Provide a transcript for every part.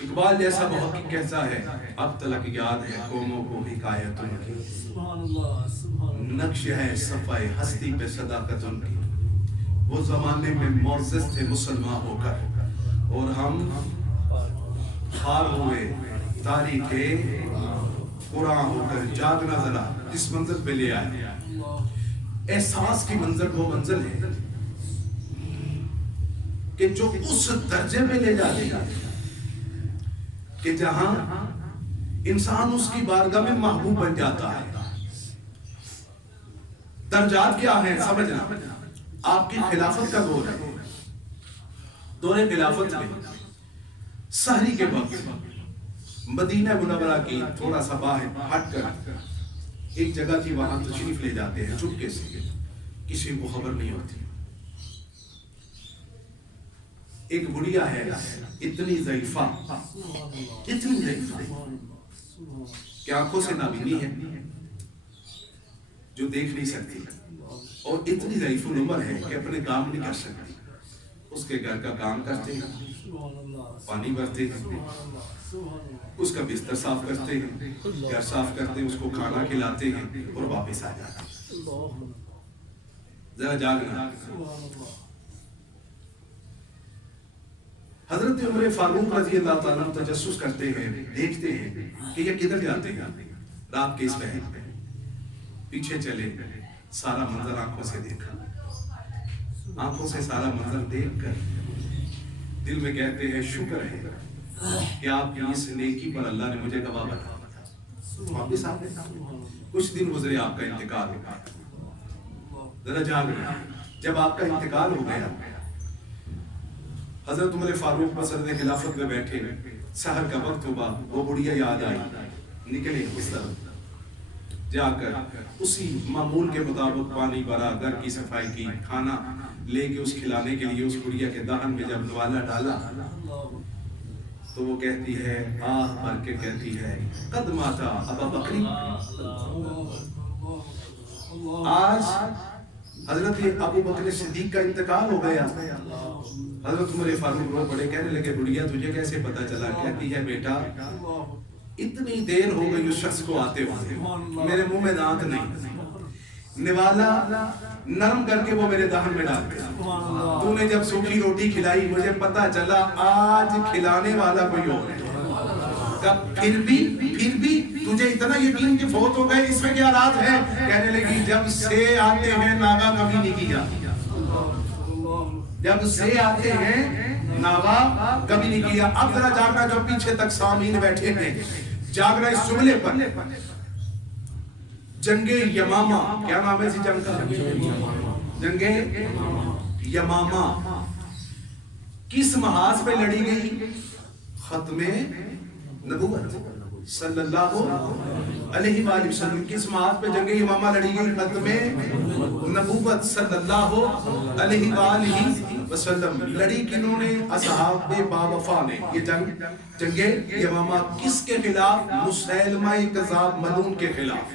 اقبال جیسا محقق کہتا ہے اب تلک یاد ہے قوموں کو حکایت ان کی، نقش ہے صفحہ ہستی پہ صداقت ان کی، وہ زمانے میں معزز تھے مسلمان ہو کر اور ہم خار ہوئے تاریخ قرآن ہو کر، جاگنا ذرا اس منزل پہ لے آئے۔ احساس کی منزل وہ منزل ہے کہ جو اس درجے میں لے جاتی ہے کہ جہاں انسان اس کی بارگاہ میں محبوب بن جاتا ہے۔ درجات کیا ہیں سمجھنا، آپ کی خلافت کا دور ہے، دور خلافت میں سحری کے وقت مدینہ منورہ کی تھوڑا سا باہر ہٹ کر ایک جگہ تھی، وہاں تشریف لے جاتے ہیں چپکے سے، کسی کو خبر نہیں ہوتی۔ ایک بڑھیا ہے اتنی ضعیفہ کہ آنکھوں سے نابینی ہے، جو دیکھ نہیں سکتی، اور اتنی ضعیف العمر ہے کہ اپنے کام نہیں کر سکتی۔ اس کے گھر کا کام کرتے ہیں، پانی بھرتے ہیں، اس کا بستر صاف کرتے ہیں، گھر صاف کرتے ہیں، اس کو کھانا کھلاتے ہیں اور واپس آ جاتے ہیں۔ ذرا جاگنا۔ حضرت عمر فاروق رضی اللہ تعالیٰ تجسس کرتے ہیں، دیکھتے ہیں کہ یہ کدھر جاتے ہیں رات کے اس پہر پہ۔ پیچھے چلے، سارا منظر آنکھوں سے دیکھا، آنکھوں سے سارا منظر دیکھ کر دل میں کہتے ہیں شکر ہے کہ آپ کی اس نیکی پر اللہ نے مجھے گواہ بنا۔ واپس آ گئے، کچھ دن گزرے، آپ کا انتقال ہو گیا۔ ذرا جاگنا، جب آپ کا انتقال ہو گیا، حضرت عمر فاروق مسجد خلافت میں بیٹھے، سحر کا وقت ہوا، وہ بڑھیا یاد آئی، نکلے اس طرف، جا کر اسی معمول کے مطابق پانی بھرا، گھر کی صفائی کی، کھانا لے کے اس کھلانے کے لیے اس بڑھیا کے دہن میں جب نوالا ڈالا تو وہ کہتی ہے، آہ بھر کے کہتی ہے، قد ماتا ابا بکری۔ آج حضرت ابو بکر صدیق کا انتقال ہو گیا۔ حضرت عمر فاروق رو پڑے، کہنے لگے بڑھیا تجھے کیسے پتا چلا؟ کہتی ہے بیٹا اتنی دیر ہو گئی اس شخص کو آتے ہوئے، میرے منہ میں دانت نہیں، نوالا نرم کر کے وہ میرے دہن میں ڈال دیا، تو نے جب سوکھی روٹی کھلائی مجھے پتا چلا آج کھلانے والا کوئی اور ہے۔ پھر بھی تجھے اتنا یقین کہ فوت ہو گئے، اس میں کیا راز ہے؟ کہنے لگی جب سے آتے ہیں ناغا کبھی نہیں کیا، جب سے آتے ہیں ناغا کبھی نہیں کیا۔ اب ذرا جاگنا، جو پیچھے تک سامعین بیٹھے ہیں، جاگنا اس جملے پر۔ جنگ یمامہ، کیا نام ہے اسی جنگ کا؟ جنگ یمامہ کس محاذ پہ لڑی گئی؟ ختم نبوت صلی اللہ علیہ وآلہ وسلم۔ کس محاذ پہ جنگ یمامہ لڑی گئی؟ ختم نبوت صلی اللہ علیہ وآلہ وسلم۔ لڑی کنہوں نے؟ اصحاب باوفا نے۔ یہ جنگ یمامہ کس کے خلاف؟ مسیلمہ کذاب ملعون کے خلاف۔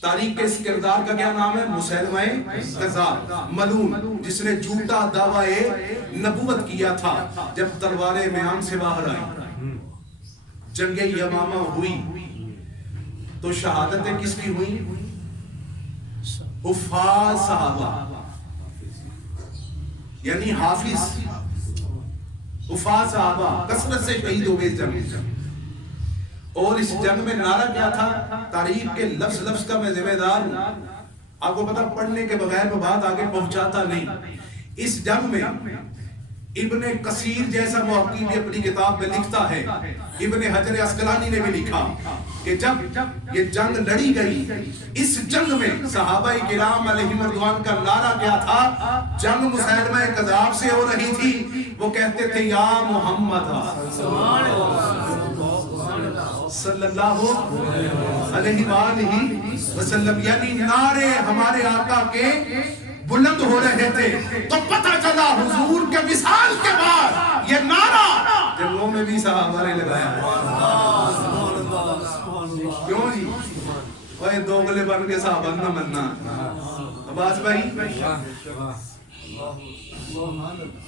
تاریخ کے اس کردار کا کیا نام ہے؟ مسیلمہ کذاب ملعون، جس نے جھوٹا دعویٰ نبوت کیا تھا جب تلواریں میان سے باہر آئی۔ جنگ یمامہ ہوئی تو شہادتیں کس کی ہوئی؟ حفاظ صحابہ، یعنی حافظ حفاظ صحابہ کثرت سے شہید ہو گئے اس جنگ میں۔ اور اس جنگ میں نعرہ کیا تھا؟ تاریخ کے لفظ لفظ کا میں ذمہ دار ہوں، آپ کو پتا پڑھنے کے بغیر میں بات آگے پہنچاتا نہیں۔ اس جنگ میں ابن کثیر جیسا محقق بھی اپنی کتاب میں لکھتا ہے، ابن حجر عسقلانی نے بھی لکھا کہ جب یہ جنگ لڑی گئی، اس جنگ میں صحابہ کرام علیہم رضوان کا نعرہ کیا تھا؟ جنگ مسیلمہ کذاب سے ہو رہی تھی، وہ کہتے تھے یا محمد صلی اللہ علیہ وآلہ وسلم، یعنی نعرے ہمارے آقا کے بلند ہو رہے تھے۔ تو پتہ چلا حضور کے وصال کے بعد یہ نعرہ جنگوں میں بھی صحابہ نے لگایا۔ کیوں جی؟ اوہ دوگلے بن کے صحابہ نہ مننا۔ عباس بھائی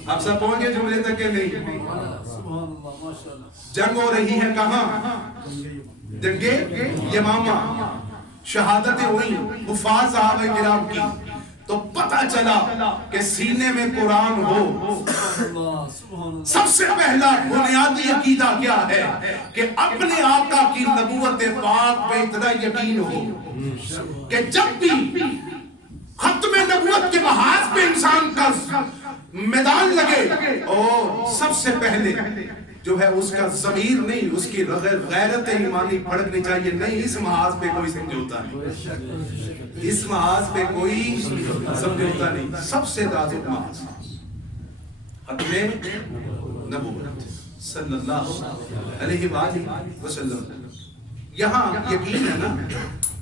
آپ سب پہنچ گئے جملے تک کہ نہیں؟ جنگ ہو رہی ہے کہاں؟ جنگے یمامہ، شہادتیں ہوئی حفاظ صحابہ کرام کی، تو پتہ چلا کہ سینے میں قرآن ہو۔ سب سے پہلا بنیادی عقیدہ کیا ہے کہ اپنے آقا کی نبوت پاک پہ اتنا یقین ہو کہ جب بھی ختم نبوت کے محاذ پہ انسان کا میدان لگے اور سب سے پہلے جو ہے اس کا ضمیر نہیں، اس کی غیرت ایمانی بھڑکنی چاہیے، نہیں اس محاذ پہ کوئی سمجھوتا نہیں، اس محاذ پہ کوئی سمجھوتا نہیں، سب سے نازک محاذ ختم نبوت صلی اللہ علیہ وآلہ وسلم۔ یہاں یقین ہے نا،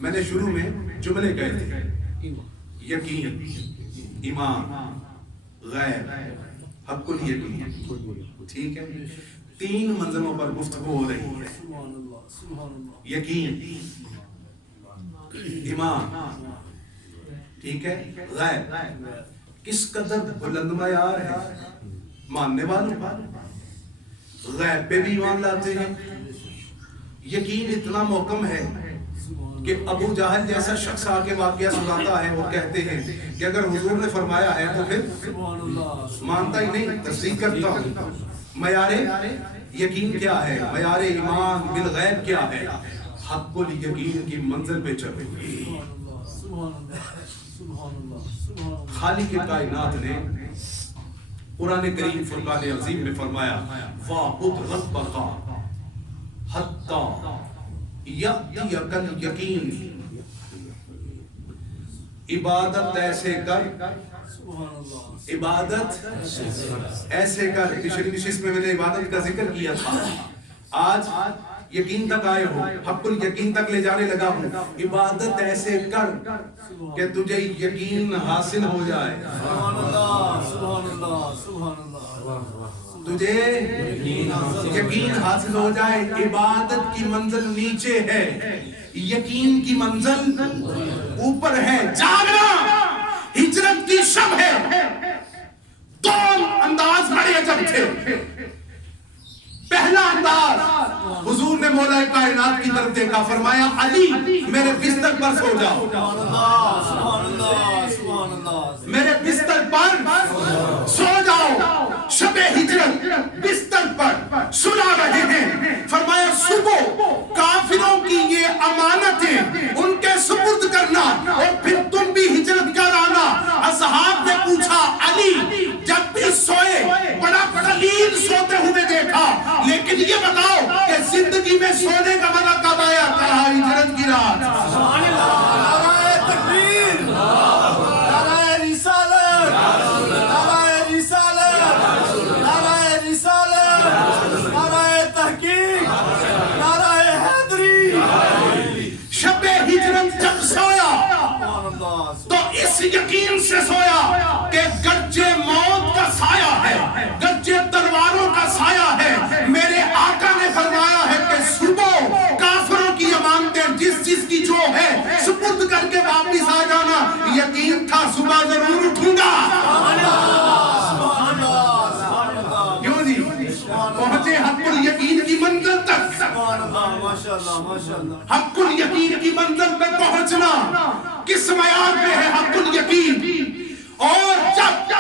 میں نے شروع میں جملے کہے تھے، یقین، ایمان، غیب، حق الیقین، ٹھیک ہے؟ تین منظروں پر گفتگو ہو رہی ہے، یقین، ایمان، ٹھیک ہے، غیب۔ کس قدر بلند معیار ہے ماننے والوں پر، غیب پہ بھی ایمان لاتے ہیں۔ یقین اتنا محکم ہے کہ ابو جہل جیسا شخص آ کے واقعہ سناتا ہے اور کہتے ہیں کہ اگر حضور نے فرمایا ہے تو پھر مانتا ہی نہیں، تصدیق کرتا ہوں۔ معیار یقین کیا ہے؟ معیار ایمان بالغیب کیا ہے؟ حق الیقین کی منزل پہ چلے۔ خالق کائنات نے قرآن کریم فرقان عظیم میں فرمایا وَاعْبُدْ رَبَّكَ حَتَّى يَأْتِيَكَ الْيَقِينُ، عبادت ایسے کر، عبادت ایسے کر۔ پچھلی نشست میں نے عبادت کا ذکر کیا تھا، آج یقین تک آئے ہو، حق الیقین تک لے جانے لگا ہوں۔ عبادت ایسے کر کہ تجھے یقین حاصل ہو جائے، تجھے یقین حاصل ہو جائے۔ عبادت کی منزل نیچے ہے، یقین کی منزل اوپر ہے۔ جاگنا ہجرت کی شب ہے، دو انداز بڑے عجب تھے۔ پہلا انداز، حضور نے مولا کائنات کی طرف دیکھا، فرمایا علی میرے بستر پر سو جاؤ، میرے بستر پر سو جاؤ۔ شب ہجرت بستر پر سلا رہے ہیں، فرمایا صبح کافروں کی یہ امانتیں ان کے سپرد کرنا اور پھر تم بھی ہجرت کر آنا۔ اصحاب نے پوچھا علی جب بھی سوئے بڑا قلیل سوتے ہوئے دیکھا، لیکن یہ بتاؤ کہ زندگی میں سونے کا مزہ کب آیا؟ کہا ہجرت کی رات۔ نعرہ تکبیر، نعرہ رسالت، نعرہ رسالت، نعرہ رسالت، نعرہ تحقیق، نعرہ حیدری۔ شب ہجرت جب سویا تو اس یقین سے سویا کہ گرچہ موت کا سایہ ہے، گرچہ تلواروں کا سایہ ہے، میرے آقا نے فرمایا ہے کہ صبح کافروں کی امانتیں جس چیز کی جو ہے سپرد کر کے واپس آ جانا۔ یقین تھا صبح ضرور اٹھوں گا۔ کیوں جی؟ پہنچے حق الیقین کی منزل تک۔ حق الیقین کی منزل پہ پہنچنا کس معیار پہ ہے؟ حق الیقین۔ اور جب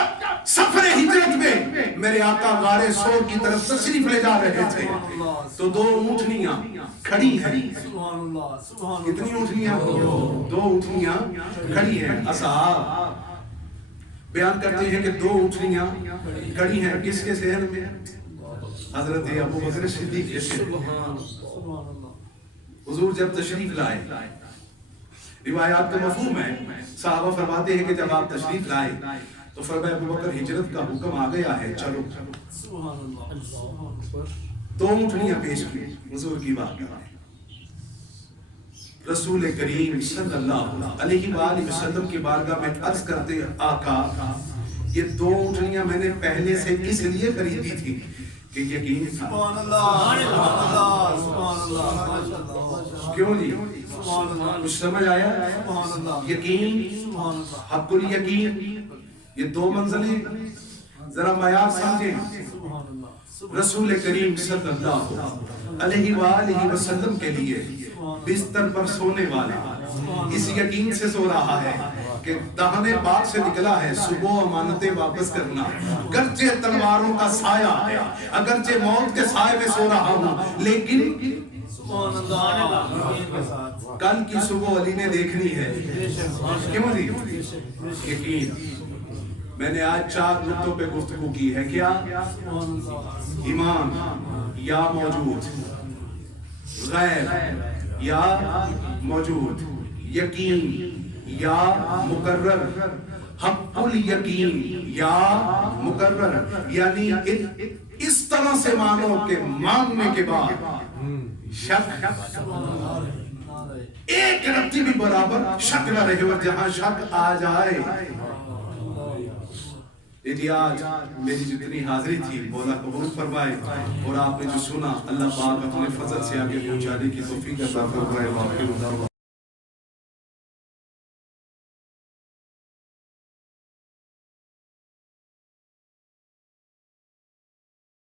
سفر ہجرت میں میرے آقا غار سور کی طرف تشریف لے جا رہے تھے تو دو اونٹنیاں کھڑی ہیں۔ کتنی اونٹنیاں؟ دو اونٹنیاں کھڑی ہیں۔ اصحاب بیان کرتے ہیں کہ دو اونٹنیاں کھڑی ہیں، کس کے ذہن میں؟ حضرت ابو بکر صدیق کے ذہن میں۔ حضور جب تشریف لائے، روایات کا مفہوم ہے، صحابہ فرماتے ہیں کہ جب آپ تشریف لائے تو فرمایا ابو بکر ہجرت کا حکم آ گیا ہے، چلو۔ دو اونٹنیاں پیش کی حضور کی بات کریں۔ رسول کریم صلی اللہ علیہ وآلہ وسلم کی بارگاہ میں عرض کرتے ہیں آقا یہ دو اونٹنیاں میں نے پہلے سے اس لیے خریدی تھی کہ یقین تھا۔ کیوں نہیں؟ کچھ سمجھ آیا؟ یقین، حق الیقین، یہ دو منزلیں ذرا معیار سمجھیں. رسول کریم صلی اللہ علیہ وآلہ وسلم کے لیے بستر پر سونے والا اس یقین سے سو رہا ہے کہ دہنے پاک سے نکلا ہے صبح امانتیں واپس کرنا. گرچہ تلواروں کا سایہ ہے, اگرچہ موت کے سائے میں سو رہا ہوں, لیکن کل کی صبح علی نے دیکھنی ہے. کیوں جی؟ یقین. میں نے آج 4 نقطوں پہ گفتگو کی ہے. کیا؟ ایمان یا موجود, غیب یا موجود, یقین یا مقرر, حق الیقین یا مقرر. یعنی اس طرح سے مانو کہ ماننے کے بعد شک ایک رتی بھی برابر شک نہ رہے, اور جہاں شک آ جائے. آج میری جتنی حاضری تھی مولا قبول فرمائے, اور آپ نے جو سنا اللہ پاک اپنے فضل سے آگے پہنچانے کی توفیق عطا فرمائے.